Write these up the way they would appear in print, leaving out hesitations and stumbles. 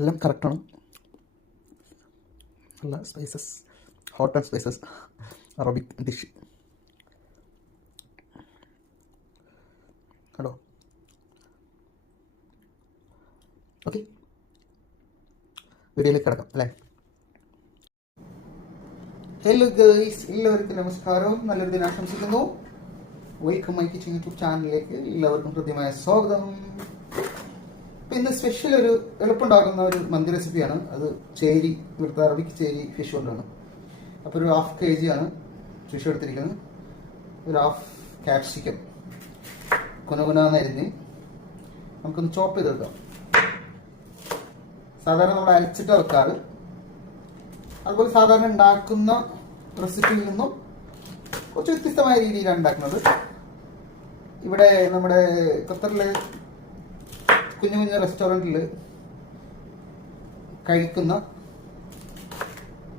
എല്ലാം കറക്റ്റാണ്. നല്ല spices, hot and spices Arabic dish. Hello, okay, വീഡിയോയിലേക്ക് കിടക്കാം അല്ലേ. ഹലോ ഗേയ്സ്, എല്ലാവർക്കും നമസ്കാരം, നല്ലൊരു ദിനം ആശംസിക്കുന്നു. വെൽക്കം മൈ കിച്ചൻ യൂട്യൂബ് ചാനലിലേക്ക് എല്ലാവർക്കും ഹൃദ്യമായ സ്വാഗതം. ഇന്ന് സ്പെഷ്യൽ ഒരു എളുപ്പമുണ്ടാക്കുന്ന ഒരു മന്തി റെസിപ്പിയാണ്. അത് ചേരി, ഇവിടുത്തെ അറബിക് ചേരി ഫിഷ് കൊണ്ടാണ്. അപ്പോൾ ഒരു 1/2 kg ആണ് ഫിഷ് എടുത്തിരിക്കുന്നത്. ഒരു 1/2 ക്യാപ്സിക്കം കുനകുനാന്നരിഞ്ഞ് നമുക്കൊന്ന് ചോപ്പ് ചെയ്തെടുക്കാം. സാധാരണ നമ്മൾ അരച്ചിട്ട് വെക്കാറ്. അതുപോലെ സാധാരണ ഉണ്ടാക്കുന്ന റെസിപ്പിയിൽ നിന്നും കുറച്ച് വ്യത്യസ്തമായ രീതിയിലാണ് ഉണ്ടാക്കുന്നത്. ഇവിടെ നമ്മുടെ ഖത്തറിലെ കുഞ്ഞു കുഞ്ഞു റെസ്റ്റോറൻറ്റിൽ കഴിക്കുന്ന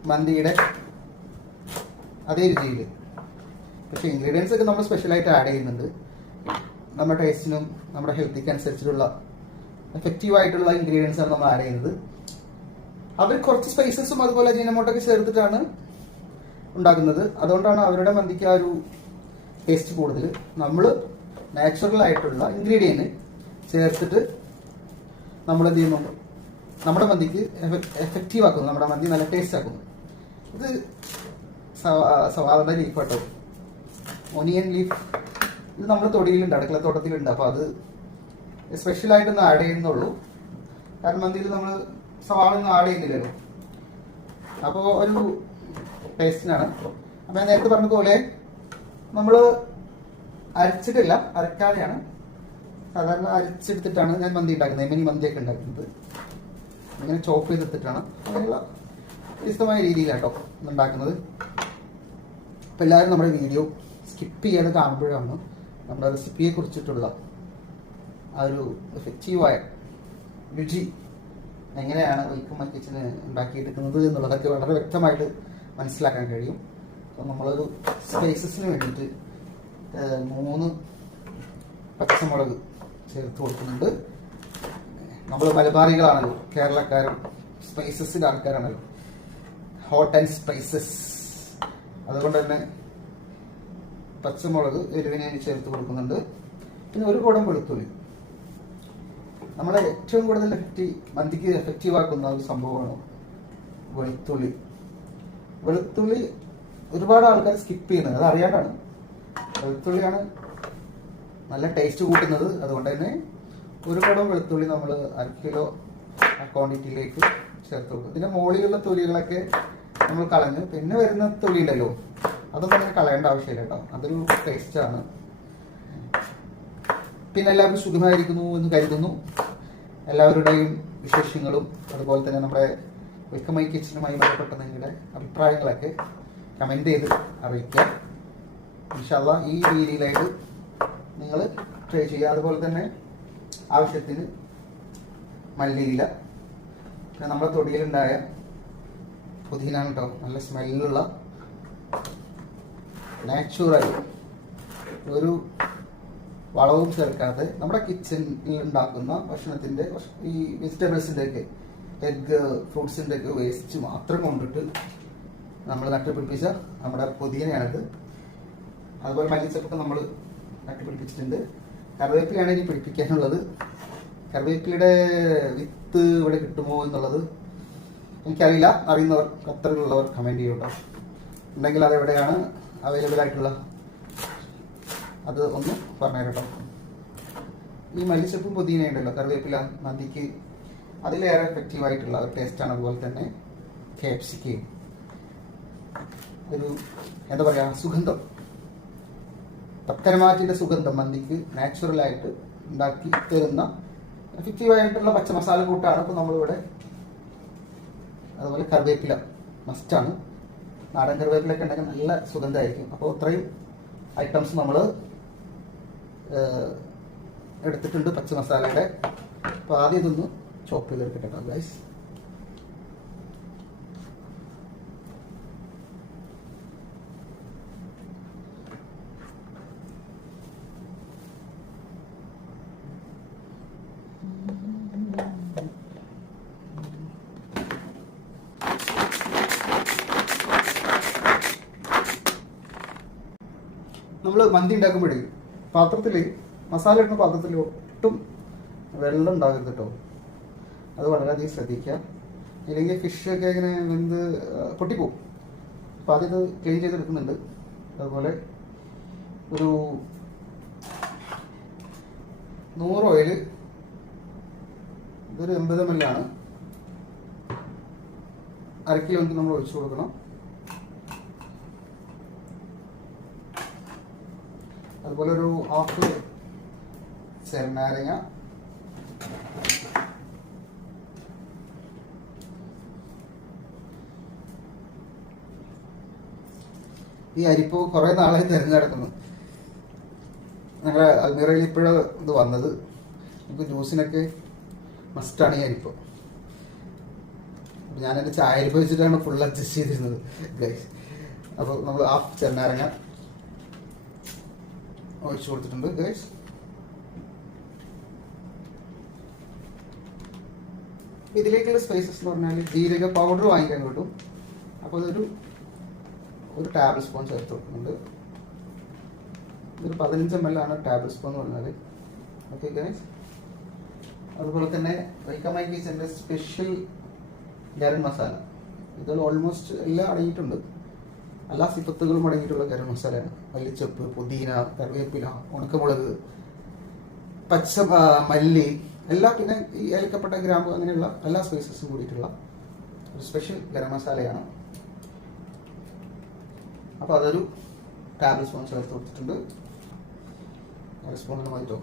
മന്തിയുടെ അതേ രുചിയിൽ, പക്ഷേ ഇൻഗ്രീഡിയൻസ് ഒക്കെ നമ്മൾ സ്പെഷ്യലായിട്ട് ആഡ് ചെയ്യുന്നുണ്ട്. നമ്മുടെ ടേസ്റ്റിനും നമ്മുടെ ഹെൽത്തിക്ക് അനുസരിച്ചിട്ടുള്ള എഫക്റ്റീവായിട്ടുള്ള ഇൻഗ്രീഡിയൻസ് ആണ് നമ്മൾ ആഡ് ചെയ്യുന്നത്. അവർ കുറച്ച് സ്പൈസസും അതുപോലെ അജിനോമോട്ടൊക്കെ ചേർത്തിട്ടാണ് ഉണ്ടാക്കുന്നത്. അതുകൊണ്ടാണ് അവരുടെ മന്തിക്ക് ആ ഒരു ടേസ്റ്റ് കൂടുതൽ. നമ്മൾ നാച്ചുറൽ ആയിട്ടുള്ള ഇൻഗ്രീഡിയൻറ്റ് ചേർത്തിട്ട് നമ്മൾ എന്ത് ചെയ്യുന്നുണ്ട്, നമ്മുടെ മന്തിക്ക് എഫക്റ്റീവ് ആക്കുന്നു, നമ്മുടെ മന്തി നല്ല ടേസ്റ്റ് ആക്കുന്നു. ഇത് സവാളയുടെ ലീഫ് കേട്ടോ, ഒനിയൻ ലീഫ്. ഇത് നമ്മൾ തൊടിയിലുണ്ട്, അടുക്കള തോട്ടത്തിലുണ്ട്. അപ്പോൾ അത് സ്പെഷ്യലായിട്ടൊന്ന് ആഡ് ചെയ്യുന്നുള്ളൂ. കാരണം മന്തിയിൽ നമ്മൾ സവാള ഒന്നും ആഡ് ചെയ്യുന്നില്ലല്ലോ. അപ്പോൾ ഒരു ടേസ്റ്റിനാണ്. അപ്പോൾ ഞാൻ നേരത്തെ പറഞ്ഞതുപോലെ നമ്മൾ അരച്ചിട്ടില്ല, അരക്കാതെയാണ്. സാധാരണ അരച്ചെടുത്തിട്ടാണ് ഞാൻ മന്തി ഉണ്ടാക്കുന്നത്, എമിനി മന്തിയൊക്കെ ഉണ്ടാക്കുന്നത്. ഇങ്ങനെ ചോപ്പ് ചെയ്തെടുത്തിട്ടാണ്. അങ്ങനെയുള്ള വ്യത്യസ്തമായ രീതിയിലാട്ടോ ഉണ്ടാക്കുന്നത്. അപ്പോൾ എല്ലാവരും നമ്മുടെ വീഡിയോ സ്കിപ്പ് ചെയ്യാതെ കാണുമ്പോഴാണ് നമ്മുടെ റെസിപ്പിയെ കുറിച്ചിട്ടുള്ള ആ ഒരു എഫക്റ്റീവായ രുചി എങ്ങനെയാണ് വെൽക്കം മൈ കിച്ചന് ഉണ്ടാക്കിയെടുക്കുന്നത് എന്നുള്ളതൊക്കെ വളരെ വ്യക്തമായിട്ട് മനസ്സിലാക്കാൻ കഴിയും. അപ്പോൾ നമ്മളൊരു സ്പൈസസിന് വേണ്ടിയിട്ട് 3 പച്ചമുളക് ചേർത്ത് കൊടുക്കുന്നുണ്ട്. നമ്മൾ മലബാറികളാണല്ലോ, കേരളക്കാരും സ്പൈസസിൻ്റെ ആൾക്കാരാണല്ലോ, ഹോട്ട് ആൻഡ് സ്പൈസസ്. അതുകൊണ്ട് തന്നെ പച്ചമുളക് എരിവിനെ ചേർത്ത് കൊടുക്കുന്നുണ്ട്. പിന്നെ 1 കുടം വെളുത്തുള്ളി. നമ്മളെ ഏറ്റവും കൂടുതൽ മന്തിക്ക് എഫക്റ്റീവ് ആക്കുന്ന ഒരു സംഭവമാണ് വെളുത്തുള്ളി. വെളുത്തുള്ളി ഒരുപാട് ആൾക്കാർ സ്കിപ്പ് ചെയ്യുന്നത് അത് അറിയാണ്ടാണ്. വെളുത്തുള്ളിയാണ് നല്ല ടേസ്റ്റ് കൂട്ടുന്നത്. അതുകൊണ്ട് തന്നെ 1 കുടം വെളുത്തുള്ളി നമ്മൾ 1/2 കിലോ ക്വാണ്ടിറ്റിയിലേക്ക് ചേർത്ത് കൊടുക്കും. ഇതിൻ്റെ മുകളിലുള്ള തൊലികളൊക്കെ നമ്മൾ കളഞ്ഞ് പിന്നെ വരുന്ന തൊലി ഉണ്ടല്ലോ, അതൊന്നും അങ്ങനെ കളയേണ്ട ആവശ്യമില്ല കേട്ടോ. അതൊരു ടേസ്റ്റാണ്. പിന്നെ എല്ലാവർക്കും സുഖമായിരിക്കുന്നു എന്ന് കരുതുന്നു. എല്ലാവരുടെയും വിശേഷങ്ങളും അതുപോലെ തന്നെ നമ്മുടെ വെൽക്കം മൈ കിച്ചനുമായി ബന്ധപ്പെട്ട നിങ്ങളുടെ അഭിപ്രായങ്ങളൊക്കെ കമൻറ്റ് ചെയ്ത് അറിയിക്കുക. ഇൻഷാ അല്ലാഹ് ഈ രീതിയിലായിട്ട് നിങ്ങൾ ട്രൈ ചെയ്യുക. അതുപോലെ തന്നെ ആവശ്യത്തിന് മല്ലിയില, പിന്നെ നമ്മുടെ തൊടിയിലുണ്ടായ പുതിന കേട്ടോ, നല്ല സ്മെല്ലുള്ള നാച്ചുറൽ, ഒരു വളവും ചേർക്കാതെ നമ്മുടെ കിച്ചണിൽ ഉണ്ടാക്കുന്ന ഭക്ഷണത്തിൻ്റെ ഈ വെജിറ്റബിൾസിൻ്റെ ഒക്കെ എഗ്ഗ് ഫ്രൂട്ട്സിൻ്റെ ഒക്കെ വേസ്റ്റ് മാത്രം കൊണ്ടിട്ട് നമ്മൾ നട്ടുപിടിപ്പിച്ച നമ്മുടെ പുതിനയാണിത്. അതുപോലെ മല്ലിച്ചപ്പൊക്കെ നമ്മൾ നട്ടുപിടിപ്പിച്ചിട്ടുണ്ട്. കറിവേപ്പിലയാണ് ഇനി പിടിപ്പിക്കാനുള്ളത്. കറിവേപ്പിലയുടെ വിത്ത് ഇവിടെ കിട്ടുമോ എന്നുള്ളത് എനിക്കറിയില്ല. അറിയുന്നവർ, ഖത്തറിലുള്ളവർ കമൻറ്റ് ചെയ്യൂട്ടോ. ഉണ്ടെങ്കിൽ അതെവിടെയാണ് അവൈലബിൾ ആയിട്ടുള്ള അത് ഒന്ന് പറഞ്ഞു കേട്ടോ. ഈ മല്ലിച്ചപ്പും പുതിനയുണ്ടല്ലോ, കറിവേപ്പില മന്തിക്ക് അതിലേറെ എഫക്റ്റീവായിട്ടുള്ള ഒരു ടേസ്റ്റാണ്. അതുപോലെ തന്നെ ക്യാപ്സിക്കയും ഒരു എന്താ പറയുക, സുഗന്ധം, പത്തരമാറ്റിൻ്റെ സുഗന്ധം മന്തിക്ക് നാച്ചുറലായിട്ട് ഉണ്ടാക്കി തരുന്ന എഫക്റ്റീവായിട്ടുള്ള പച്ച മസാല കൂട്ടാണ് ഇപ്പോൾ നമ്മളിവിടെ. അതുപോലെ കറിവേപ്പില മസ്റ്റാണ്. നാടൻ കറിവേപ്പിലൊക്കെ ഉണ്ടെങ്കിൽ നല്ല സുഗന്ധമായിരിക്കും. അപ്പോൾ ഇത്രയും ഐറ്റംസ് നമ്മൾ എടുത്തിട്ടുണ്ട് പച്ച മസാലയുടെ. അപ്പോൾ ആദ്യം ഇതൊന്ന് ചോപ്പ് ചെയ്തെടുക്കട്ടെ ഗൈസ്. നമ്മൾ മന്തി ഉണ്ടാക്കുമ്പോഴേ പാത്രത്തിൽ മസാല ഇടുന്ന പാത്രത്തിൽ ഒട്ടും വെള്ളം ഉണ്ടാകരുത് കേട്ടോ. അത് വളരെയധികം ശ്രദ്ധിക്കുക. ഇല്ലെങ്കിൽ ഫിഷൊക്കെ ഇങ്ങനെ വെന്ത് പൊട്ടിപ്പോവും. അപ്പോൾ അതിത് ക്ലീൻ ചെയ്തെടുക്കുന്നുണ്ട്. അതുപോലെ ഒരു 100 ഓയിൽ, ഇതൊരു 80 ml ആണ്. 1/2 കിലോ നമ്മൾ ഒഴിച്ചു കൊടുക്കണം. അതുപോലെ ഒരു 1/2 ചെറുനാരങ്ങ, ഈ അരിപ്പ് കുറേ നാളായി തിരഞ്ഞെടുക്കുന്നു. ഞങ്ങളുടെ അൽമീറയിൽ ഇപ്പോഴാണ് ഇത് വന്നത്. നമുക്ക് ജ്യൂസിനൊക്കെ മസ്റ്റാണ് ഈ അരിപ്പ്. ഞാൻ എൻ്റെ ചായ അരിപ്പ് വെച്ചിട്ടാണ് ഫുൾ അഡ്ജസ്റ്റ് ചെയ്തിരുന്നത് ഗൈസ്. അപ്പോൾ നമ്മൾ 1/2 ചെറുനാരങ്ങ ഒഴിച്ചു കൊടുത്തിട്ടുണ്ട് ഗൈസ്. ഇതിലേക്കുള്ള സ്പൈസസ് എന്ന് പറഞ്ഞാൽ ജീരക പൗഡർ വാങ്ങിക്കാൻ കിട്ടും. അപ്പോൾ അതൊരു ടേബിൾ സ്പൂൺ ചേർത്ത് കൊടുക്കുന്നുണ്ട്. ഇതൊരു 15 ml ആണ് ടേബിൾ സ്പൂൺ എന്ന് പറഞ്ഞാൽ. Okay guys. അതുപോലെ തന്നെ വെൽക്കം മൈ കിച്ചൻ്റെ സ്പെഷ്യൽ ഗരം മസാല. ഇതിൽ ഓൾമോസ്റ്റ് എല്ലാം അടങ്ങിയിട്ടുണ്ട്. എല്ലാ സിഫത്തുകളും അടങ്ങിയിട്ടുള്ള ഗരം മസാലയാണ്. മല്ലിച്ചപ്പ്, പുതിന, കറിവേപ്പില, ഉണക്കമുളക്, പച്ച മല്ലി എല്ലാം, പിന്നെ ഈ ഏലക്കപ്പെട്ട ഗ്രാമ്പ്, അങ്ങനെയുള്ള എല്ലാ സ്പൈസസും കൂടിയിട്ടുള്ള ഒരു സ്പെഷ്യൽ ഗരം മസാലയാണ്. അപ്പോൾ അതൊരു ടേബിൾ സ്പൂൺ ചേർത്ത് കൊടുത്തിട്ടുണ്ട്. ഒരു സ്പൂണിന് മാറ്റോ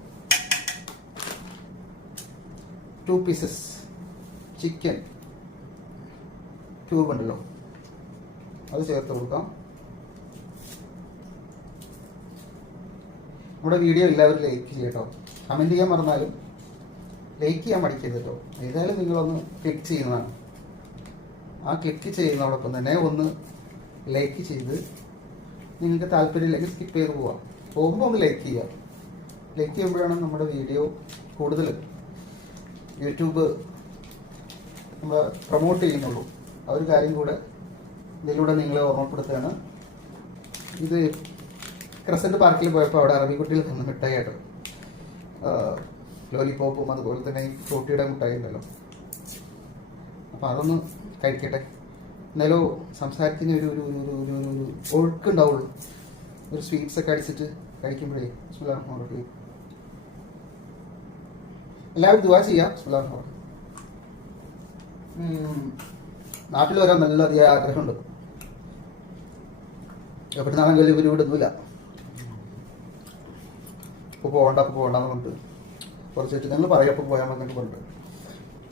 2 പീസസ് ചിക്കൻ ക്യൂബ് ഉണ്ടല്ലോ, അത് ചേർത്ത് കൊടുക്കാം. നമ്മുടെ വീഡിയോ എല്ലാവരും ലൈക്ക് ചെയ്യട്ടോ. കമൻറ്റ് ചെയ്യാൻ മറന്നാലും ലൈക്ക് ചെയ്യാൻ മടിക്കരുത് കേട്ടോ. ഏതായാലും നിങ്ങളൊന്ന് ക്ലിക്ക് ചെയ്യുന്നതാണ്. ആ ക്ലിക്ക് ചെയ്യുന്നതോടൊപ്പം തന്നെ ഒന്ന് ലൈക്ക് ചെയ്ത്, നിങ്ങൾക്ക് താല്പര്യമില്ലെങ്കിൽ സ്കിപ്പ് ചെയ്ത് പോകുമ്പോൾ ഒന്ന് ലൈക്ക് ചെയ്യുക. ലൈക്ക് ചെയ്യുമ്പോഴാണ് നമ്മുടെ വീഡിയോ കൂടുതൽ യൂട്യൂബ് നമ്മൾ പ്രൊമോട്ട് ചെയ്യുന്നുള്ളൂ. ആ ഒരു കാര്യം കൂടെ ഇതിലൂടെ നിങ്ങളെ ഓർമ്മപ്പെടുത്തുകയാണ്. ഇത് ക്രസൻറ്റ് പാർക്കിൽ പോയപ്പോൾ അവിടെ അറബിക്കുട്ടിയിൽ നിന്ന് മിഠായി കേട്ടോ, ലോലിപോപ്പും അതുപോലെ തന്നെ ഈ ഫ്രൂട്ടിയുടെ മിഠായി ഉണ്ടല്ലോ. അപ്പോൾ അതൊന്ന് കഴിക്കട്ടെ. എന്നാലും സംസാരത്തിന് ഒരു ഒരു ഒരു ഒരു ഒരു ഒഴുക്കുണ്ടാവുള്ളൂ. ഒരു സ്വീറ്റ്സ് ഒക്കെ അടിച്ചിട്ട് കഴിക്കുമ്പോഴേ. എല്ലാവരും ദുആ ചെയ്യാം. നാട്ടിൽ വരാൻ നല്ല അധികം ആഗ്രഹമുണ്ട്. എവിടുന്നാണെങ്കിലും ഇവർ വിടുന്നില്ല. ഇപ്പോൾ പോകണ്ടെന്ന് പറഞ്ഞിട്ട് കുറച്ച് ഞങ്ങൾ പറയാം അപ്പോൾ പോയാൽ മതി പറഞ്ഞിട്ട്.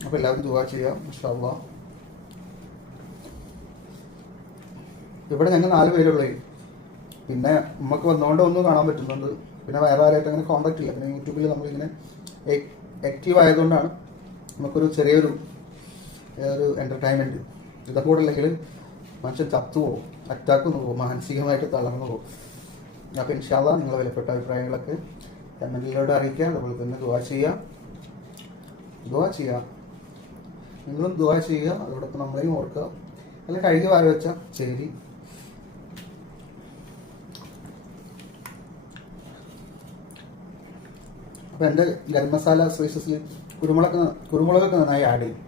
അപ്പോൾ എല്ലാവരും ദുആ ചെയ്യാം ഇൻഷാ അല്ലാഹ്. ഇവിടെ ഞങ്ങൾ 4 പേരുള്ളേ. പിന്നെ നമുക്ക് വന്നുകൊണ്ട് ഒന്ന് കാണാൻ പറ്റുന്നുണ്ട്. പിന്നെ വേറെ ആരായിട്ട് അങ്ങനെ കോൺടാക്ട് ഇല്ല. പിന്നെ യൂട്യൂബിൽ നമ്മളിങ്ങനെ ആക്റ്റീവ് ആയതുകൊണ്ടാണ് നമുക്കൊരു ചെറിയൊരു എൻ്റർടൈൻമെൻറ്റ്. ഇതൊക്കെ കൂടെ അല്ലെങ്കിൽ മനുഷ്യൻ ചത്തുപോകും, അറ്റാക്ക് പോകും, മാനസികമായിട്ട് തളർന്നു പോകും. അപ്പോൾ ഇൻഷാ അല്ലാഹ് നിങ്ങളുടെ വിലപ്പെട്ട അഭിപ്രായങ്ങളൊക്കെ കമൻറ്റിലൂടെ അറിയിക്കുക. അതുപോലെ തന്നെ ദുആ ചെയ്യുക. നിങ്ങളും ദുആ ചെയ്യുക. അതോടൊപ്പം നമ്മളെയും ഓർക്കുക. അല്ല കഴുകി വാരി വെച്ച ചേരി. അപ്പോൾ എൻ്റെ ഗരം മസാല സ്പൈസസിൽ കുരുമുളകൊക്കെ നന്നായി ആഡ് ചെയ്യും.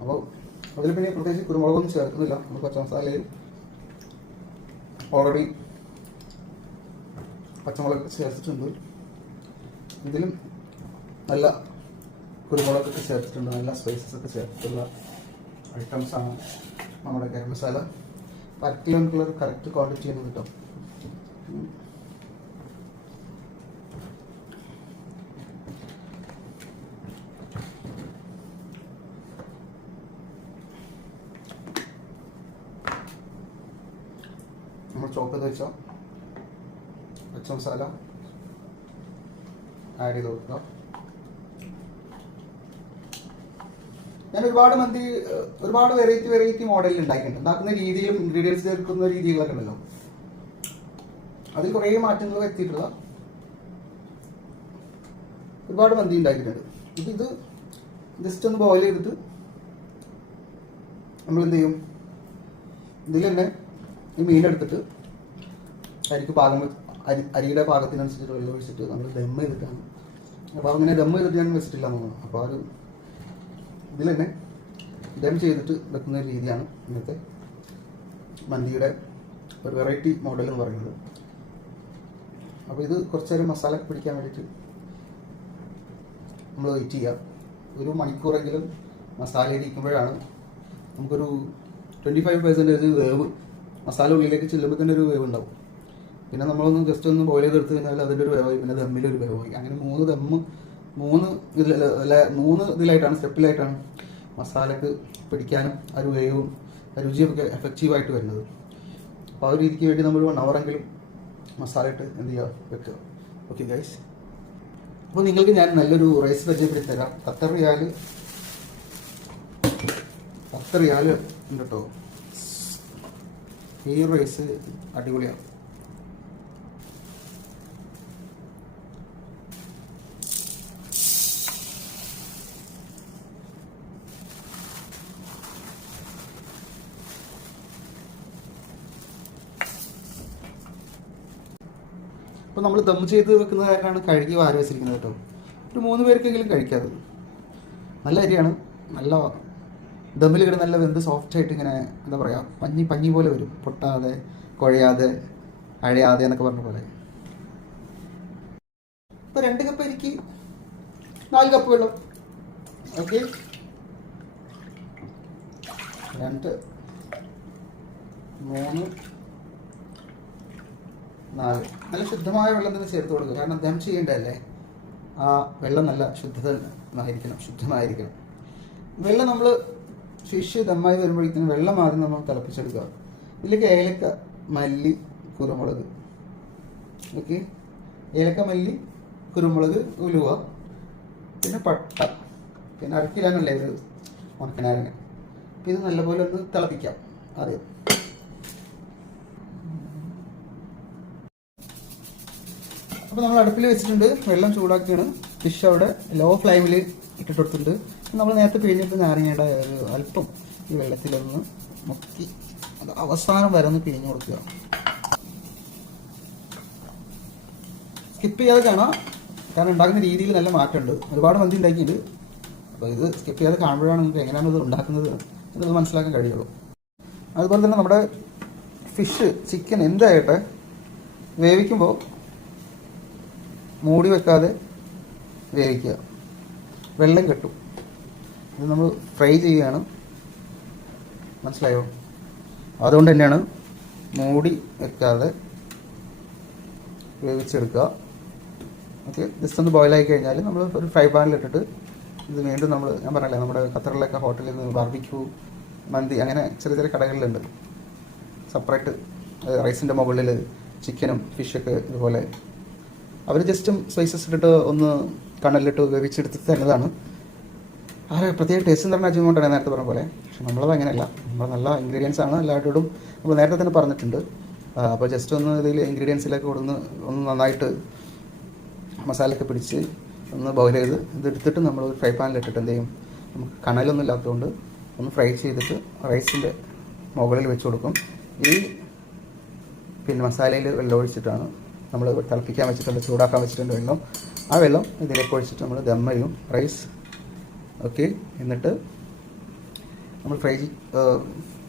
അപ്പോൾ അതിൽ പിന്നെ പ്രത്യേകിച്ച് കുരുമുളകൊന്നും ചേർക്കുന്നില്ല. നമ്മൾ പച്ച മസാലയിൽ ഓൾറെഡി പച്ചമുളകൊക്കെ ചേർത്തിട്ടുണ്ട്. ഇതിലും നല്ല കുരുമുളകൊക്കെ ചേർത്തിട്ടുണ്ട്. നല്ല സ്പൈസസ് ഒക്കെ ചേർത്തിട്ടുള്ള ഐറ്റംസാണ് നമ്മുടെ ഗരം മസാല. 1 കിലോയ്ക്കുള്ള ഒരു കറക്റ്റ് ക്വാണ്ടിറ്റി എന്ന് കിട്ടും. നമ്മൾ ചോപ്പ് ചെയ്ത് വെച്ച പച്ച മസാല ആഡ് ചെയ്ത് കൊടുക്കുക. ഞാൻ ഒരുപാട് വെറൈറ്റി മോഡലിൽ ഉണ്ടാക്കിയിട്ടുണ്ട്. ഉണ്ടാക്കുന്ന രീതിയിലും ഇൻഗ്രീഡിയൻസ് ചേർക്കുന്ന രീതികളൊക്കെ ഉണ്ടല്ലോ, അതിൽ കുറേ മാറ്റങ്ങൾ വരുത്തിയിട്ടുള്ള ഒരുപാട് മന്തി ഉണ്ടാക്കിയിട്ടുണ്ട്. ഇത് ജസ്റ്റ് ഒന്ന് ബോയിൽ ചെയ്തിട്ട് നമ്മൾ എന്ത് ചെയ്യും, ഇതിൽ തന്നെ ഈ മീനെടുത്തിട്ട് അരിക്ക് പാകം അരിയുടെ പാകത്തിനനുസരിച്ച് വെള്ളം ഒഴിച്ചിട്ട് നമ്മൾ ദം ചെയ്തിട്ടാണ്. അപ്പോൾ അങ്ങനെ ദം ചെയ്തിട്ട് ഞാൻ വെച്ചിട്ടില്ല എന്നുള്ളത്. അപ്പോൾ ആ ഒരു ഇതിൽ തന്നെ ദം ചെയ്തിട്ട് വെക്കുന്ന ഒരു രീതിയാണ് ഇന്നത്തെ മന്തിയുടെ ഒരു വെറൈറ്റി മോഡൽ എന്ന് പറയുന്നത്. അപ്പോൾ ഇത് കുറച്ച് നേരം മസാല പിടിക്കാൻ വേണ്ടിയിട്ട് നമ്മൾ വെയിറ്റ് ചെയ്യുക. ഒരു മണിക്കൂറെങ്കിലും മസാലയിൽ ഇരിക്കുമ്പോഴാണ് നമുക്കൊരു 25% വേവ് മസാല ഉള്ളിലേക്ക് ചെല്ലുമ്പോൾ തന്നെ ഒരു വേവ് ഉണ്ടാവും. പിന്നെ നമ്മളൊന്ന് ജസ്റ്റ് ഒന്ന് ബോയിൽ ചെയ്തെടുത്ത് കഴിഞ്ഞാൽ അതിൻ്റെ ഒരു വേവായി, പിന്നെ ദമ്മിലൊരു വേവായി. അങ്ങനെ 3 ദമ്മ് 3 ഇതിലായിട്ടാണ് സ്റ്റെപ്പിലായിട്ടാണ് മസാലക്ക് പിടിക്കാനും ആ ഒരു വേവും രുചിയൊക്കെ എഫക്റ്റീവായിട്ട് വരുന്നത്. അപ്പോൾ ആ ഒരു രീതിക്ക് വേണ്ടി നമ്മൾ 1 ഹവറെങ്കിലും മസാല ഇട്ട് എന്ത് ചെയ്യുക വെക്കുക. ഓക്കെ ഗൈസ്, അപ്പോൾ നിങ്ങൾക്ക് ഞാൻ നല്ലൊരു റൈസ് പരിചയപ്പെടുത്തി തരാം. 10 റിയാൽ ഉണ്ട് കേട്ടോ. ഈ റൈസ് അടിപൊളിയാണ്. അപ്പോൾ നമ്മൾ ദം ചെയ്ത് വെക്കുന്ന കാരണമാണ് കഴുകി വാരി വെച്ചിരിക്കുന്നത് കേട്ടോ. ഒരു 3 പേർക്കെങ്കിലും കഴിക്കാതെ. നല്ല അരിയാണ്, നല്ല ദമ്മിൽ കിടന്ന് നല്ല വെന്ത് സോഫ്റ്റായിട്ട് ഇങ്ങനെ എന്താ പറയുക പഞ്ഞി പോലെ വരും. പൊട്ടാതെ കുഴയാതെ അഴയാതെ എന്നൊക്കെ പറഞ്ഞ പോലെ. ഇപ്പോൾ 2 കപ്പ് അരിക്ക് 4 കപ്പ് വെള്ളം. ഓക്കെ, 2 3 4 നല്ല ശുദ്ധമായ വെള്ളം തന്നെ ചേർത്ത് കൊടുക്കുക. കാരണം ദം ചെയ്യേണ്ടതല്ലേ, ആ വെള്ളം നല്ല ശുദ്ധമായിരിക്കണം. വെള്ളം നമ്മൾ ഫിഷ് ദമ്മായി വരുമ്പോഴേക്കും വെള്ളം ആദ്യം നമ്മൾ തിളപ്പിച്ചെടുക്കുക. ഇതിലേക്ക് ഏലക്ക, മല്ലി, കുരുമുളക്. ഓക്കെ, ഏലക്ക, മല്ലി, കുരുമുളക്, ഉലുവ, പിന്നെ പട്ട, പിന്നെ അരക്കിലാനല്ലേ ഒരു ഉണക്കനാരങ്ങ. ഇത് നല്ലപോലെ ഒന്ന് തിളപ്പിക്കാം ആദ്യം. അപ്പോൾ നമ്മൾ അടുപ്പിൽ വെച്ചിട്ടുണ്ട്, വെള്ളം ചൂടാക്കിയാണ്. ഫിഷ് അവിടെ ലോ ഫ്ലെയിമിൽ ഇട്ടിട്ട് കൊടുത്തിട്ടുണ്ട്. നമ്മൾ നേരത്തെ പിഴിഞ്ഞിട്ട് നാരങ്ങയുടെ ഒരു അല്പം ഈ വെള്ളത്തിലൊന്ന് മുക്കി അത് അവസാനം വരെ ഒന്ന് പിഴിഞ്ഞ് കൊടുക്കുക. സ്കിപ്പ് ചെയ്യാതെ കാണാം, കാരണം ഉണ്ടാക്കുന്ന രീതിയിൽ നല്ല മാറ്റമുണ്ട്. ഒരുപാട് മന്തി ഉണ്ടാക്കിയിട്ട്. അപ്പോൾ ഇത് സ്കിപ്പ് ചെയ്യാതെ കാണുമ്പോഴാണ് നിങ്ങൾക്ക് എങ്ങനെയാണ് ഇത് ഉണ്ടാക്കുന്നത് എന്നത് മനസ്സിലാക്കാൻ കഴിയുള്ളൂ. അതുപോലെ തന്നെ നമ്മുടെ ഫിഷ്, ചിക്കൻ എന്തായിട്ട് വേവിക്കുമ്പോൾ മൂടി വെക്കാതെ വേവിക്കുക. വെള്ളം കെട്ടും. ഇത് നമ്മൾ ഫ്രൈ ചെയ്യുകയാണ്, മനസ്സിലായോ? അതുകൊണ്ട് തന്നെയാണ് മൂടി വെക്കാതെ വേവിച്ചെടുക്കുക. ഓക്കെ, ജസ്റ്റ് ഒന്ന് ബോയിലായി കഴിഞ്ഞാൽ നമ്മൾ ഒരു ഫ്രൈ പാനിലിട്ടിട്ട് ഇത് വീണ്ടും ഞാൻ പറഞ്ഞില്ലേ, നമ്മുടെ ഖത്തറിലൊക്കെ ഹോട്ടലിൽ നിന്ന് ബാർബിക്യൂ, മന്തി അങ്ങനെ ചെറിയ ചെറിയ കടകളിലുണ്ട്. സെപ്പറേറ്റ് റൈസിൻ്റെ മുകളിൽ ചിക്കനും ഫിഷൊക്കെ ഇതുപോലെ അവർ ജസ്റ്റും സ്പൈസസ് ഇട്ടിട്ട് ഒന്ന് കണ്ണലിലിട്ട് വേവിച്ചെടുത്ത് തരുന്നതാണ്. ആ പ്രത്യേക ടേസ്റ്റ് എന്ന് പറഞ്ഞാൽ അജിമോട്ടാണ് നേരത്തെ പറഞ്ഞ പോലെ. പക്ഷെ നമ്മളത് അങ്ങനെയല്ല, നമ്മൾ നല്ല ഇൻഗ്രീഡിയൻസ് ആണ് എല്ലാവരോടും നമ്മൾ നേരത്തെ തന്നെ പറഞ്ഞിട്ടുണ്ട്. അപ്പോൾ ജസ്റ്റ് ഒന്ന് ഇതിൽ ഇൻഗ്രീഡിയൻസിലൊക്കെ ഒന്ന് നന്നായിട്ട് മസാലയൊക്കെ പിടിച്ച് ഒന്ന് ബോയിൽ ചെയ്ത് ഇതെടുത്തിട്ട് നമ്മൾ ഫ്രൈ പാനിലിട്ടിട്ട് എന്ത് ചെയ്യും, നമുക്ക് കണലൊന്നും ഇല്ലാത്തതുകൊണ്ട് ഒന്ന് ഫ്രൈ ചെയ്തിട്ട് റൈസിൻ്റെ മുകളിൽ വെച്ച് കൊടുക്കും. ഈ പിന്നെ മസാലയിൽ വെള്ളം ഒഴിച്ചിട്ടാണ് നമ്മൾ തിളപ്പിക്കാൻ വെച്ചിട്ടുണ്ട്, ചൂടാക്കാൻ വെച്ചിട്ടുണ്ട് വെള്ളം. ആ വെള്ളം ഇതിലേക്ക് ഒഴിച്ചിട്ട് നമ്മൾ ദം ചെയ്യും റൈസ്. ഓക്കെ, എന്നിട്ട് നമ്മൾ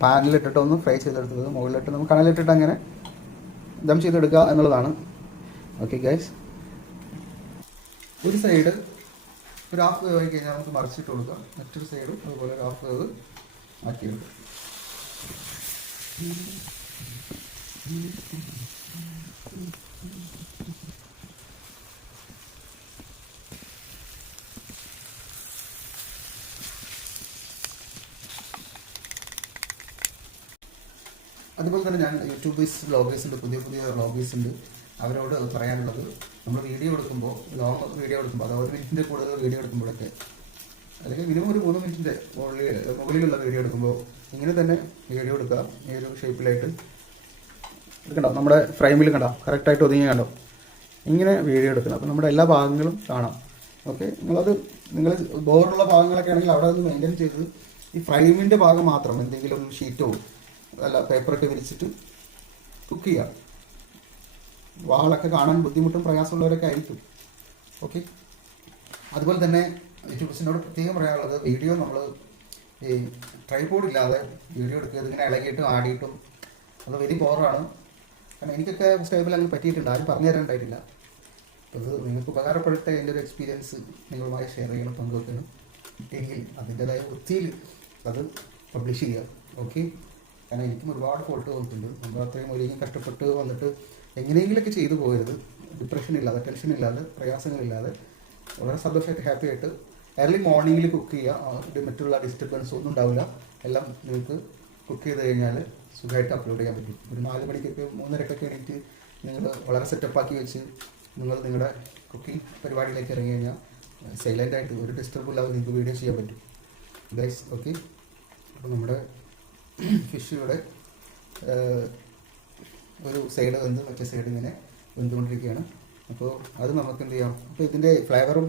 പാനിലിട്ടിട്ട് ഒന്ന് ഫ്രൈ ചെയ്തെടുത്തത് മുകളിലിട്ട് നമ്മൾ കണലിട്ടിട്ട് അങ്ങനെ ദം ചെയ്തെടുക്കുക എന്നുള്ളതാണ്. ഓക്കെ ഗൈസ്, ഒരു സൈഡ് ഒരു ഹാഫ് വേവ് ആയി കഴിഞ്ഞാൽ നമുക്ക് മറിച്ചിട്ട് കൊടുക്കാം. മറ്റൊരു സൈഡും അതുപോലെ ഒരു ഹാഫ് വേവ് ആക്കിയെടുക്കും. അതുപോലെ തന്നെ ഞാൻ വ്ളോഗേഴ്സ് ഉണ്ട്, പുതിയ വ്ളോഗേഴ്സ് ഉണ്ട്. അവരോട് പറയാനുള്ളത്, നമ്മൾ വീഡിയോ എടുക്കുമ്പോൾ ലോങ് വീഡിയോ എടുക്കുമ്പോൾ, അത് 1 മിനിറ്റിൻ്റെ കൂടുതൽ വീഡിയോ എടുക്കുമ്പോഴൊക്കെ, അല്ലെങ്കിൽ മിനിമം ഒരു 3 മിനിറ്റിൻ്റെ മുകളിലുള്ള വീഡിയോ എടുക്കുമ്പോൾ ഇങ്ങനെ തന്നെ വീഡിയോ എടുക്കുക. ഈ ഒരു ഷേപ്പിലായിട്ട് എടുക്കണ്ടോ, നമ്മുടെ ഫ്രെയിമിൽ കണ്ടോ കറക്റ്റായിട്ട് ഒതുങ്ങി കണ്ടോ, ഇങ്ങനെ വീഡിയോ എടുക്കണം. അപ്പോൾ നമ്മുടെ എല്ലാ ഭാഗങ്ങളും കാണാം. ഓക്കെ, നിങ്ങൾ ബോറുള്ള ഭാഗങ്ങളൊക്കെ ആണെങ്കിൽ അവിടെ ഒന്ന് മെയിൻറ്റെയിൻ ചെയ്ത് ഈ ഫ്രെയിമിൻ്റെ ഭാഗം മാത്രം എന്തെങ്കിലും ഷീറ്റോ അല്ല പേപ്പറൊക്കെ വിരിച്ചിട്ട് കുക്ക് ചെയ്യാം. വാളൊക്കെ കാണാൻ ബുദ്ധിമുട്ടും പ്രയാസമുള്ളവരൊക്കെ ആയിരിക്കും. ഓക്കെ, അതുപോലെ തന്നെ യൂട്യൂബേഴ്സിനോട് പ്രത്യേകം പറയാനുള്ളത്, വീഡിയോ നമ്മൾ ഈ ട്രൈപോഡ് ഇല്ലാതെ വീഡിയോ എടുക്കുക, ഇതിങ്ങനെ ഇളകിയിട്ടും ആടിയിട്ടും അത് വെരി ബോറാണ്. കാരണം എനിക്കൊക്കെ സ്റ്റേബിൾ അങ്ങനെ പറ്റിയിട്ടുണ്ട്, ആരും പറഞ്ഞു തരാനുണ്ടായിട്ടില്ല. അപ്പോൾ അത് നിങ്ങൾക്ക് ഉപകാരപ്പെടട്ടെ, എൻ്റെ ഒരു എക്സ്പീരിയൻസ് നിങ്ങളുമായി ഷെയർ ചെയ്യണം, പങ്കുവെക്കണം. എങ്കിൽ അതിൻ്റെതായ വൃത്തിയിൽ അത് പബ്ലിഷ് ചെയ്യുക. ഓക്കെ, കാരണം എനിക്കും ഒരുപാട് ഫോൾട്ട് വന്നിട്ടുണ്ട്. നമ്മൾ അത്രയും ഒരിക്കലും കഷ്ടപ്പെട്ട് വന്നിട്ട് എങ്ങനെയെങ്കിലുമൊക്കെ ചെയ്തു പോകരുത്. ഡിപ്രഷൻ ഇല്ലാതെ, ടെൻഷൻ ഇല്ലാതെ, പ്രയാസങ്ങളില്ലാതെ വളരെ സന്തോഷമായിട്ട് ഹാപ്പി ആയിട്ട് ഏർലി മോർണിംഗിൽ കുക്ക് ചെയ്യുക. മറ്റുള്ള ഡിസ്റ്റർബൻസ് ഒന്നും ഉണ്ടാവില്ല. എല്ലാം നിങ്ങൾക്ക് കുക്ക് ചെയ്ത് കഴിഞ്ഞാൽ സുഖമായിട്ട് അപ്ലോഡ് ചെയ്യാൻ പറ്റും. ഒരു 4 മണിക്കൊക്കെ 3:30 എണീറ്റ് നിങ്ങൾ വളരെ സെറ്റപ്പാക്കി വെച്ച് നിങ്ങൾ നിങ്ങളുടെ കുക്കിംഗ് പരിപാടിയിലേക്ക് ഇറങ്ങി കഴിഞ്ഞാൽ സൈലൻ്റായിട്ട് ഒരു ഡിസ്റ്റർബും ഇല്ലാതെ നിങ്ങൾക്ക് വീഡിയോ ചെയ്യാൻ പറ്റും ഗൈസ്. ഓക്കെ, അപ്പോൾ നമ്മുടെ ഫിഷ് ഇവിടെ ഒരു സൈഡ് വെന്ത് മറ്റേ സൈഡ് ഇങ്ങനെ വെന്തുകൊണ്ടിരിക്കുകയാണ്. അപ്പോൾ അത് നമുക്ക് എന്ത് ചെയ്യാം, അപ്പോൾ ഇതിൻ്റെ ഫ്ലേവറും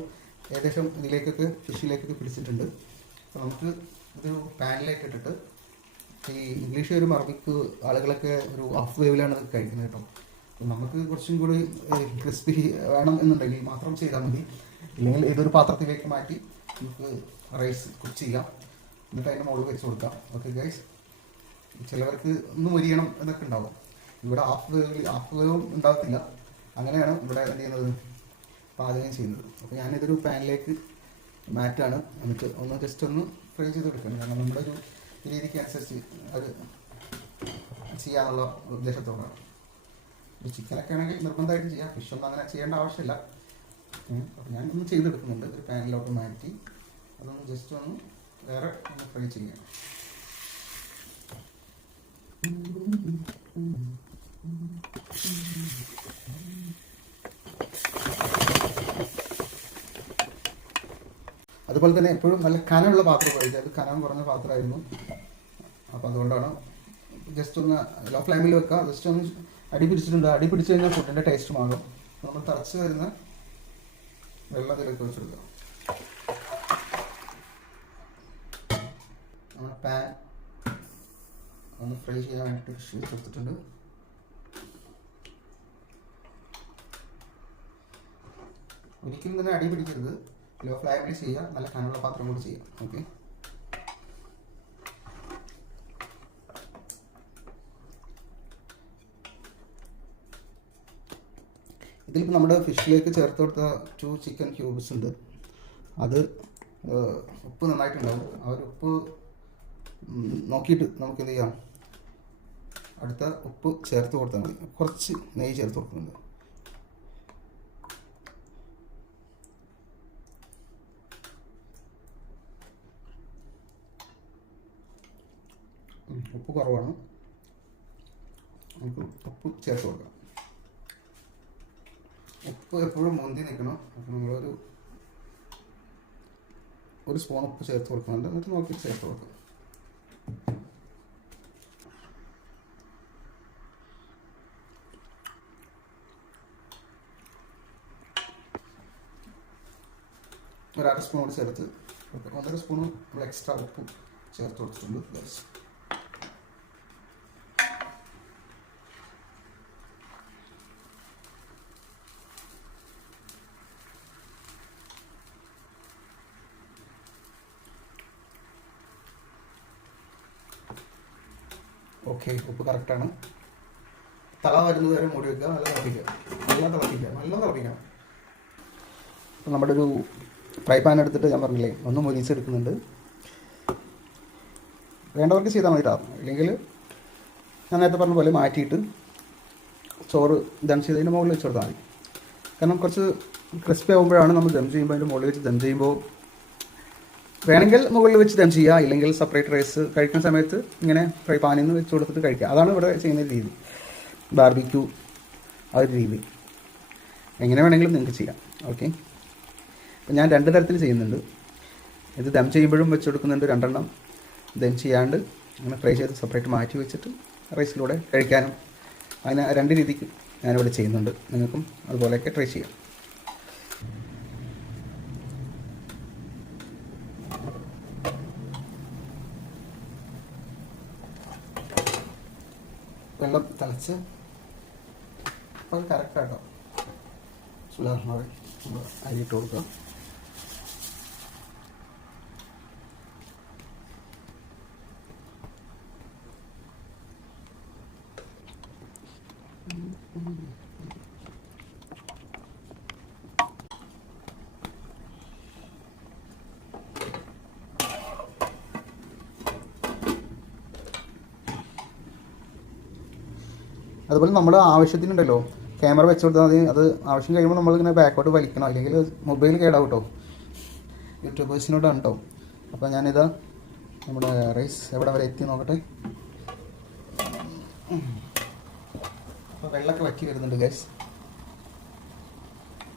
ഏകദേശം ഇതിലേക്കൊക്കെ ഫിഷിലേക്കൊക്കെ പിടിച്ചിട്ടുണ്ട്. അപ്പോൾ നമുക്ക് ഒരു പാനിലേക്ക് ഇട്ടിട്ട്, ഈ ഇംഗ്ലീഷ് ഒരു അറബിക്ക് ആളുകളൊക്കെ ഒരു ഹാഫ് വേവിലാണ് കഴിക്കുന്നത് കേട്ടോ. അപ്പോൾ നമുക്ക് കുറച്ചും കൂടി ക്രിസ്പി വേണം എന്നുണ്ടെങ്കിൽ മാത്രം ചെയ്താൽ മതി. ഇല്ലെങ്കിൽ ഇതൊരു പാത്രത്തിലേക്ക് മാറ്റി നമുക്ക് റൈസ് കുക്ക് ചെയ്യാം, എന്നിട്ട് അതിൻ്റെ മുകളിൽ വെച്ച് കൊടുക്കാം. ഓക്കെ ഗൈസ്, ചിലവർക്ക് ഒന്ന് മൊരിയണം എന്നൊക്കെ ഉണ്ടാവും. ഇവിടെ ഹാഫ് വേവും ഉണ്ടാകത്തില്ല. അങ്ങനെയാണ് ഇവിടെ എന്ത് ചെയ്യുന്നത്, പാചകം ചെയ്യുന്നത്. അപ്പോൾ ഞാനിതൊരു പാനിലേക്ക് മാറ്റാണ്, എന്നിട്ട് ഒന്ന് ജസ്റ്റ് ഒന്ന് ഫ്രൈ ചെയ്ത് കൊടുക്കണം. കാരണം നമ്മുടെ ഒരു രീതിക്ക് അനുസരിച്ച് അത് ചെയ്യാനുള്ള ഉദ്ദേശത്തോടാണ്. ചിക്കനൊക്കെ ആണെങ്കിൽ നിർബന്ധമായിട്ട് ചെയ്യാം, ഫിഷൊന്നും അങ്ങനെ ചെയ്യേണ്ട ആവശ്യമില്ല. അപ്പോൾ ഞാനൊന്ന് ചെയ്തെടുക്കുന്നുണ്ട്. ഒരു പാനിലോട്ട് മാറ്റി അതൊന്ന് ജസ്റ്റ് ഒന്ന് വേറെ ഒന്ന് ഫ്രൈ ചെയ്യാം. അതുപോലെ തന്നെ എപ്പോഴും നല്ല കനമുള്ള പാത്രം ഉപയോഗിക്കുക. അത് കനം കുറഞ്ഞ പാത്രമായിരുന്നു, അപ്പോൾ അതുകൊണ്ടാണ് ജസ്റ്റ് ഒന്ന് ലോ ഫ്ലെയിമിൽ വെക്കുക. ജസ്റ്റ് ഒന്ന് അടി പിടിച്ചിട്ടുണ്ട്. അടി പിടിച്ച് കഴിഞ്ഞാൽ ഫുഡിൻ്റെ ടേസ്റ്റ് മാറും. നമ്മൾ തിളച്ച് വരുന്ന വെള്ളത്തിലേക്ക് വെച്ചെടുക്കുക. നമ്മുടെ പാൻ ഒന്ന് ഫ്രൈ ചെയ്യാനായിട്ട് ഫിഷ് വെച്ചെടുത്തിട്ടുണ്ട്. ഒരിക്കലും തന്നെ അടി പിടിക്കരുത്, ലോ ഫ്ലെയിമിൽ ചെയ്യുക, നല്ല കനമുള്ള പാത്രം കൂടി ചെയ്യുക. ഓക്കെ, ഇതിലിപ്പോൾ നമ്മുടെ ഫിഷിലേക്ക് ചേർത്ത് കൊടുത്ത 2 ചിക്കൻ ക്യൂബ്സ് ഉണ്ട്. അത് ഉപ്പ് നന്നായിട്ടുണ്ടാവും. ആ ഒരു ഉപ്പ് നോക്കിയിട്ട് നമുക്ക് എന്ത് ചെയ്യാം, അടുത്ത ഉപ്പ് ചേർത്ത് കൊടുത്താൽ മതി. കുറച്ച് നെയ്യ് ചേർത്ത് കൊടുക്കുന്നുണ്ട്. ഉപ്പ് കുറവാണ്, നമുക്ക് ഉപ്പ് ചേർത്ത് കൊടുക്കാം. ഉപ്പ് എപ്പോഴും മുന്തി നിൽക്കണം. അപ്പോൾ നമ്മളൊരു സ്പൂൺ ഉപ്പ് ചേർത്ത് കൊടുക്കുന്നുണ്ട്. എന്നിട്ട് നോക്കി ചേർത്ത് കൊടുക്കാം. ഒരു 1/2 സ്പൂൺ കൂടി ചേർത്ത് 1.5 സ്പൂൺ നമ്മൾ എക്സ്ട്രാ ഉപ്പ് ചേർത്ത് കൊടുത്തിട്ടുണ്ട്. ഓക്കെ, ഉപ്പ് കറക്റ്റാണ്. തള വരുന്നത് വരെ മൂടി വെക്കുക. നല്ല തിളപ്പിക്കണം. അപ്പോൾ നമ്മുടെ ഒരു ഫ്രൈ പാൻ എടുത്തിട്ട് ഞാൻ പറഞ്ഞില്ലേ, ഒന്ന് മൊരിച്ചെടുക്കുന്നുണ്ട്. വേണ്ടവർക്ക് ചെയ്താൽ മതി കേട്ടോ. ഇല്ലെങ്കിൽ ഞാൻ നേരത്തെ പറഞ്ഞ പോലെ മാറ്റിയിട്ട് ചോറ് ദം ചെയ്തതിൻ്റെ മുകളിൽ വെച്ച് കൊടുത്താൽ മതി. കാരണം കുറച്ച് ക്രിസ്പി ആകുമ്പോഴാണ് നമ്മൾ ദം ചെയ്യുമ്പോൾ അതിൻ്റെ മുകളിൽ വെച്ച് ദം ചെയ്യുമ്പോൾ, വേണമെങ്കിൽ മുകളിൽ വെച്ച് ദം ചെയ്യുക, ഇല്ലെങ്കിൽ സെപ്പറേറ്റ് റൈസ് കഴിക്കുന്ന സമയത്ത് ഇങ്ങനെ ഫ്രൈ പാനിൽ നിന്ന് വെച്ച് കൊടുത്തിട്ട് കഴിക്കുക. അതാണ് ഇവിടെ ചെയ്യുന്ന രീതി, ബാർബിക്യൂ ആ ഒരു രീതി. എങ്ങനെ വേണമെങ്കിലും നിങ്ങൾക്ക് ചെയ്യാം. ഓക്കെ, അപ്പം ഞാൻ 2 തരത്തിൽ ചെയ്യുന്നുണ്ട്. ഇത് ദം ചെയ്യുമ്പോഴും വെച്ച് കൊടുക്കുന്നുണ്ട് 2 എണ്ണം. ദം ചെയ്യാണ്ട് അങ്ങനെ ഫ്രൈ ചെയ്ത് സെപ്പറേറ്റ് മാറ്റി വെച്ചിട്ട് റൈസിലൂടെ കഴിക്കാനും, അങ്ങനെ 2 രീതിക്ക് ഞാനിവിടെ ചെയ്യുന്നുണ്ട്. നിങ്ങൾക്കും അതുപോലെയൊക്കെ ട്രൈ ചെയ്യാം. വെള്ളം തിളച്ച് അപ്പോൾ അത് കറക്റ്റാട്ടോ. അരി ഇട്ട് കൊടുക്കുക. അതുപോലെ നമ്മൾ ആവശ്യത്തിനുണ്ടല്ലോ ക്യാമറ വെച്ച് കൊടുത്താൽ മതി. അത് ആവശ്യം കഴിയുമ്പോൾ നമ്മളിങ്ങനെ ബാക്കോട്ട് വലിക്കണം, അല്ലെങ്കിൽ മൊബൈൽ കേടാവും കേട്ടോ. യൂട്യൂബേഴ്സിനോടാണ് കേട്ടോ. അപ്പോൾ ഞാനിതാ നമ്മുടെ റൈസ് എവിടെ വരെ എത്തി നോക്കട്ടെ. അപ്പോൾ വെള്ളമൊക്കെ വറ്റി വരുന്നുണ്ട് ഗൈസ്.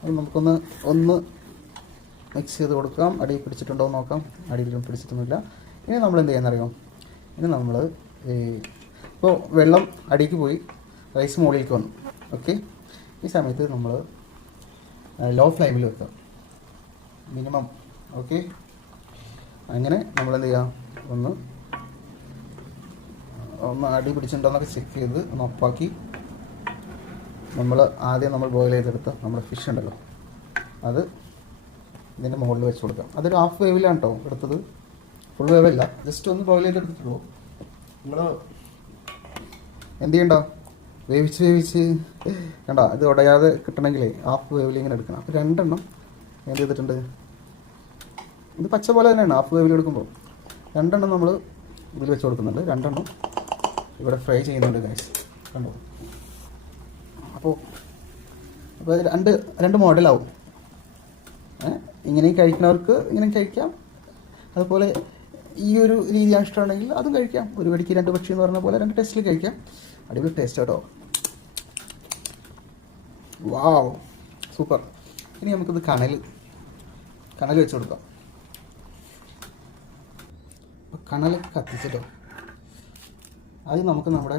അത് നമുക്കൊന്ന് മിക്സ് ചെയ്ത് കൊടുക്കാം. അടിയിൽ പിടിച്ചിട്ടുണ്ടോ എന്ന് നോക്കാം. അടിയിലും പിടിച്ചിട്ടൊന്നുമില്ല. ഇനി നമ്മൾ എന്ത് ചെയ്യാന്നറിയോ, ഇനി നമ്മൾ ഇപ്പോൾ വെള്ളം അടിക്ക് പോയി, റൈസ് മുകളിലേക്ക് വന്നു. ഓക്കെ, ഈ സമയത്ത് നമ്മൾ ലോ ഫ്ലെയിമിൽ വെക്കാം മിനിമം. ഓക്കെ, അങ്ങനെ നമ്മളെന്ത് ചെയ്യാം, ഒന്ന് അടി പിടിച്ചിട്ടുണ്ടോയെന്നൊക്കെ ചെക്ക് ചെയ്ത് ഒന്ന് ഒപ്പാക്കി ആദ്യം ബോയിൽ ചെയ്തെടുത്ത നമ്മുടെ ഫിഷ് ഉണ്ടല്ലോ അത് ഇതിൻ്റെ മുകളിൽ വെച്ച് കൊടുക്കാം. അതൊരു ഹാഫ് വേവിലാണ് കേട്ടോ എടുത്തത്, ഫുൾ വേവല്ല, ജസ്റ്റ് ഒന്ന് ബോയിൽ ചെയ്തെടുത്തിട്ടുള്ളൂ. നിങ്ങൾ എന്ത് ചെയ്യണ്ടോ, വേവിച്ച് കണ്ടോ, ഇത് ഉടയാതെ കിട്ടണമെങ്കിലേ ഹാഫ് വേവിൽ ഇങ്ങനെ എടുക്കണം. അപ്പോൾ 2 എണ്ണം എന്ത് ചെയ്തിട്ടുണ്ട്, ഇത് പച്ച പോലെ തന്നെയാണ്. ഹാഫ് വേവിൽ എടുക്കുമ്പോൾ 2 എണ്ണം നമ്മൾ ഇതിൽ വെച്ച് കൊടുക്കുന്നുണ്ട്, 2 എണ്ണം ഇവിടെ ഫ്രൈ ചെയ്യുന്നുണ്ട് ഗൈസ്. കണ്ടോ, അപ്പോൾ രണ്ട് മോഡലാവും. ഇങ്ങനെയും കഴിക്കുന്നവർക്ക് ഇങ്ങനെ കഴിക്കാം, അതുപോലെ ഈ ഒരു രീതിയാണ് ഇഷ്ടമാണെങ്കിൽ അതും കഴിക്കാം. ഒരു വെടിക്ക് 2 പക്ഷി എന്ന് പറഞ്ഞ പോലെ 2 ടേസ്റ്റിൽ കഴിക്കാം. അടിപൊളി ടേസ്റ്റ് കേട്ടോ. വാവ്, സൂപ്പർ. ഇനി നമുക്കിത് കനൽ വെച്ച് കൊടുക്കാം. അപ്പോൾ കനലൊക്കെ കത്തിച്ചിട്ടോ ആദ്യം നമുക്ക് നമ്മുടെ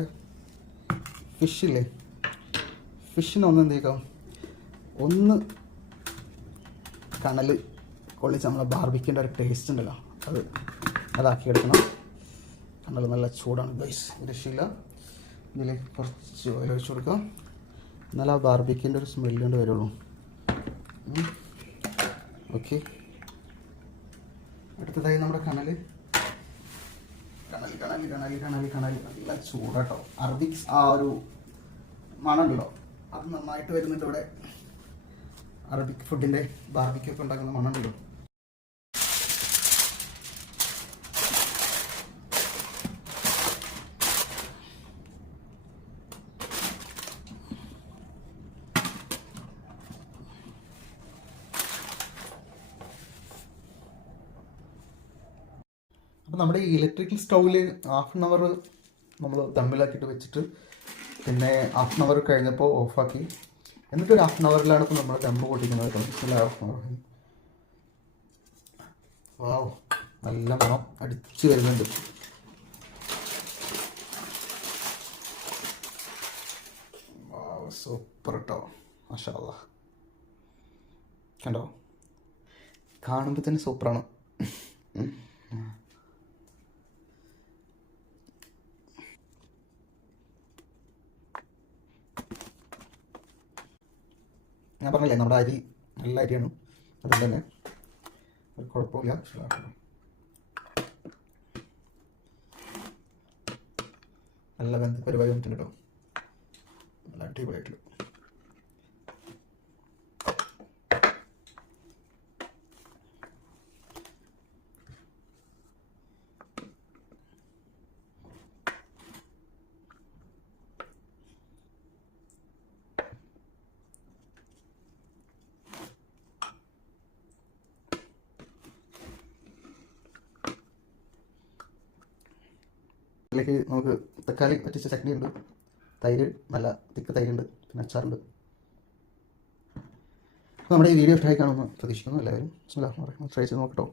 ഫിഷിനെ എന്ത് ചെയ്യാം, ഒന്ന് കനൽ കൊള്ളിച്ച് നമ്മളെ ബാർബിക്കിൻ്റെ ഒരു ടേസ്റ്റ് ഉണ്ടല്ലോ അതാക്കിയെടുക്കണം. കനൽ നല്ല ചൂടാണ് ഗൈസ്, രക്ഷയില്ല. ഇതിലേക്ക് കുറച്ച് ഓയിൽ ഒഴിച്ച് കൊടുക്കാം, എന്നാലും ആ ബാർബിക്കിൻ്റെ ഒരു സ്മെല്ല് കൊണ്ട് വരുള്ളൂ. ഓക്കെ, അടുത്തതായി നമ്മുടെ കനൽ നല്ല ചൂടാട്ടോ. അറബിക് ആ ഒരു മണമുണ്ടല്ലോ അത് നന്നായിട്ട് വരുന്നുണ്ട് ഇവിടെ. അറബിക് ഫുഡിൻ്റെ ബാർബിക്കൊക്കെ ഉണ്ടാക്കുന്ന മണമുണ്ടല്ലോ. അപ്പോൾ നമ്മുടെ ഈ ഇലക്ട്രിക്കൽ സ്റ്റൗവിൽ ഹാഫ് ആൻ അവർ നമ്മൾ ദമ്മിലാക്കിയിട്ട് വെച്ചിട്ട് പിന്നെ ഹാഫ് ആൻ അവർ കഴിഞ്ഞപ്പോൾ ഓഫാക്കി, എന്നിട്ട് ഒരു ഹാഫ് ആൻ അവറിലാണ് ഇപ്പോൾ നമ്മൾ ദമ്മ് പൊട്ടിക്കുന്നത് കേട്ടോ. വാവ്, നല്ല മണം അടിച്ചു വരുന്നുണ്ട്. വാവ്, സൂപ്പർ കേട്ടോ, മാഷാ അല്ലാഹ്. കണ്ടോ, കാണുമ്പോൾ തന്നെ സൂപ്പറാണ്. ഞാൻ പറഞ്ഞില്ലേ നമ്മുടെ അരി നല്ല അരിയാണ്, അതുകൊണ്ട് തന്നെ ഒരു കുഴപ്പമില്ല. നല്ല വെന്ത് പരിപാടി വന്നിട്ടുണ്ട് കേട്ടോ, നല്ല അടിപൊളിയായിട്ടുള്ള. ഇതിലേക്ക് നമുക്ക് തക്കാളി പറ്റിച്ച ചട്നി ഉണ്ട്, തൈര്, നല്ല തിക്ക് തൈരുണ്ട്, പിന്നെ അച്ചാറുണ്ട്. നമ്മുടെ ഈ വീഡിയോ ഇഷ്ടമായി കാണുമെന്ന് പ്രതീക്ഷിക്കുന്നു. എല്ലാവരും ട്രൈ ചെയ്ത് നോക്കട്ടോ.